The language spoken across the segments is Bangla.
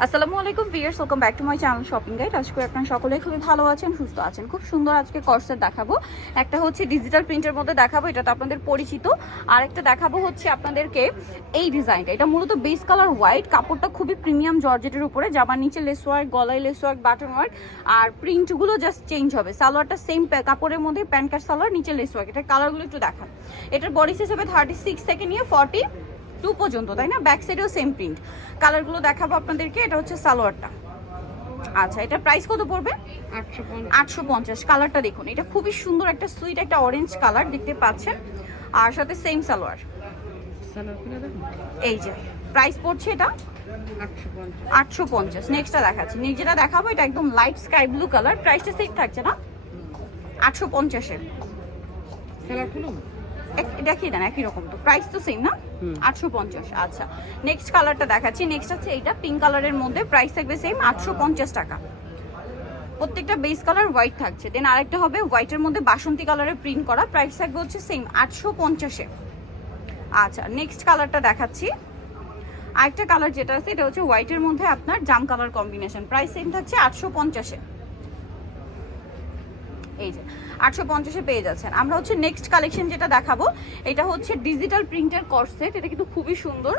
আসসালামু আলাইকুম viewers welcome back to my channel shopping guide আজকে আপনারা সকলেই খুবই ভালো আছেন, সুস্থ আছেন। খুব সুন্দর আজকে কর্সেট দেখাবো। একটা হচ্ছে ডিজিটাল প্রিন্টের মধ্যে দেখাবো এটা তো আপনাদের পরিচিত। আর একটা দেখাবো হচ্ছে আপনাদেরকে এই ডিজাইনটা এটা মূলত বেস কালার হোয়াইট কাপড়টা খুবই প্রিমিয়াম জর্জেটের উপরে, জামার নিচে লেস ওয়ার্ক গলায় লেস ওয়ার্ক বাটন ওয়ার্ক আর প্রিন্টগুলো জাস্ট চেঞ্জ হবে। সালোয়ারটা সেম কাপড়ের মধ্যে, প্যান্ট কাট সালোয়ার, নিচে লেস ওয়ার্ক এটা কালারগুলো একটু দেখান। এটার বডি সাইজ হবে থার্টি সিক্স থেকে নিয়ে ফর্টি টু পর্যন্ত তাই না? ব্যাক সাইডেও সেম প্রিন্ট কালারগুলো দেখাবো আপনাদেরকে এটা হচ্ছে সালোয়ারটা। আচ্ছা এটা প্রাইস কত পড়বে? আটশো পঞ্চাশ। কালারটা দেখুন এটা খুবই সুন্দর একটা সুইট একটা অরেঞ্জ কালার দেখতে পাচ্ছেন। আর সাথে সেম সালোয়ার। এই যে প্রাইস পড়ছে এটা? আটশো পঞ্চাশ। নেক্সটটা দেখাচ্ছি। যেটা দেখাবো এটা একদম লাইট স্কাই ব্লু কালার প্রাইসটা সেম থাকছে না? আটশো পঞ্চাশের। দেখিয়ে দেন একই রকম তো। প্রাইস তো সেম না। আটশো পঞ্চাশ আচ্ছা। নেক্সট কালারটা দেখাচ্ছি। নেক্সট হচ্ছে এইটা পিঙ্ক কালারের মধ্যে প্রাইস থাকবে সেম আটশো পঞ্চাশ টাকা। প্রত্যেকটা বেস কালার হোয়াইট থাকছে। দেন আরেকটা হবে হোয়াইটের মধ্যে বাসন্তী কালারের প্রিন্ট করা। প্রাইস থাকবে হচ্ছে সেম আটশো পঞ্চাশে আচ্ছা নেক্সট কালারটা দেখাচ্ছি। আরেকটা কালার যেটা আছে এটা হচ্ছে হোয়াইটের মধ্যে আপনার জাম কালার কম্বিনেশন প্রাইস সেম থাকছে আটশো পঞ্চাশে এই যে, আটশো পঞ্চাশে পেয়ে যাচ্ছেন। আমরা হচ্ছে নেক্সট কালেকশন যেটা দেখাবো, এটা হচ্ছে ডিজিটাল প্রিন্টের কর্সেট এটা কিন্তু খুবই সুন্দর।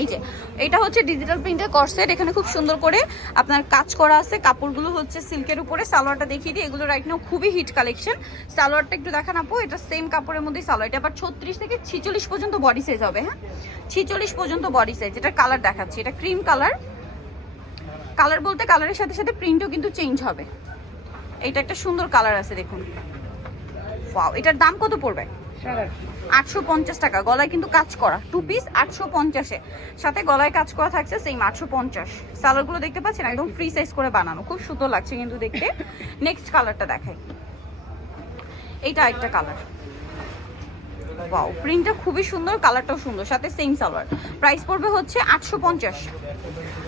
এই যে, এটা হচ্ছে ডিজিটাল প্রিন্টের কর্সেট এখানে খুব সুন্দর করে আপনার কাজ করা আছে। কাপড়গুলো হচ্ছে সিল্কের উপরে, সালোয়ারটা দেখিয়ে দিই। এগুলো রাইট নাও খুবই হিট কালেকশন সালোয়ারটা একটু দেখান আপু, এটা সেম কাপড়ের মধ্যেই সালোয়ার। এটা আবার ছত্রিশ থেকে ছিচল্লিশ পর্যন্ত বডি সাইজ হবে হ্যাঁ? ছিচল্লিশ পর্যন্ত বডি সাইজ এটা কালার দেখাচ্ছি। এটা ক্রিম কালার কালার বলতে কালারের সাথে সাথে প্রিন্টও কিন্তু চেঞ্জ হবে। এটা একটা সুন্দর কালার আছে দেখুন। ওয়াও এটার দাম কত পড়বে? আটশো পঞ্চাশ টাকা। গলায় কিন্তু কাজ করা। টু পিস আটশো পঞ্চাশে সাথে গলায় কাজ করা থাকছে সেম আটশো পঞ্চাশ। সালোয়ারগুলো দেখতে পাচ্ছেন? একদম ফ্রি সাইজ করে বানানো। খুব সুন্দর লাগছে কিন্তু দেখতে। নেক্সট কালারটা দেখাই। এইটা একটা কালার ওয়াও প্রিন্টটা খুবই সুন্দর কালারটাও সুন্দর। সাথে সেম সালোয়ার প্রাইস পড়বে হচ্ছে আটশো পঞ্চাশ।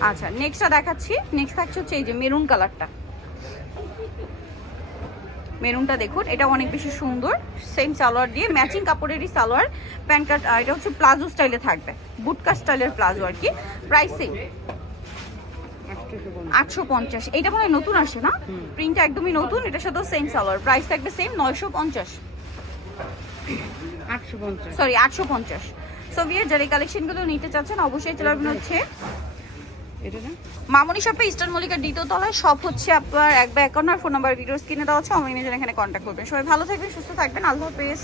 আচ্ছা নেক্সটটা দেখাচ্ছি। নেক্সট থাকছে হচ্ছে এই যে মেরুন কালারটা মেরুনটা দেখুন এটা অনেক বেশি সুন্দর। সেম সালোয়ার দিয়ে ম্যাচিং কাপড়েরই সালোয়ার। প্যান্ট কাট এটা হচ্ছে প্লাজো স্টাইলে থাকবে। বুটকা স্টাইলের প্লাজো আর কি। প্রাইস সেম আটশো পঞ্চাশ। এটা মনে হয় নতুন আসে না? প্রিন্টটা একদমই নতুন এটার সাথেও সেম সালোয়ার। প্রাইস থাকবে সেম নয়শো পঞ্চাশ। সরি আটশো পঞ্চাশ। সো বিয়ের যারা কালেকশনগুলো নিতে চাচ্ছেন অবশ্যই চলে আসবেন হচ্ছে মামনি শপে ইস্টার্ন মল্লিকার দ্বিতীয় তলায় সব হচ্ছে আপনার এক বা আর ফোন নাম্বার ভিডিও স্ক্রিনে দেওয়া হচ্ছে অনলাইনে এখানে কন্ট্যাক্ট করবেন। সবাই ভালো থাকবেন, সুস্থ থাকবেন, আল্লাহ হাফেজ।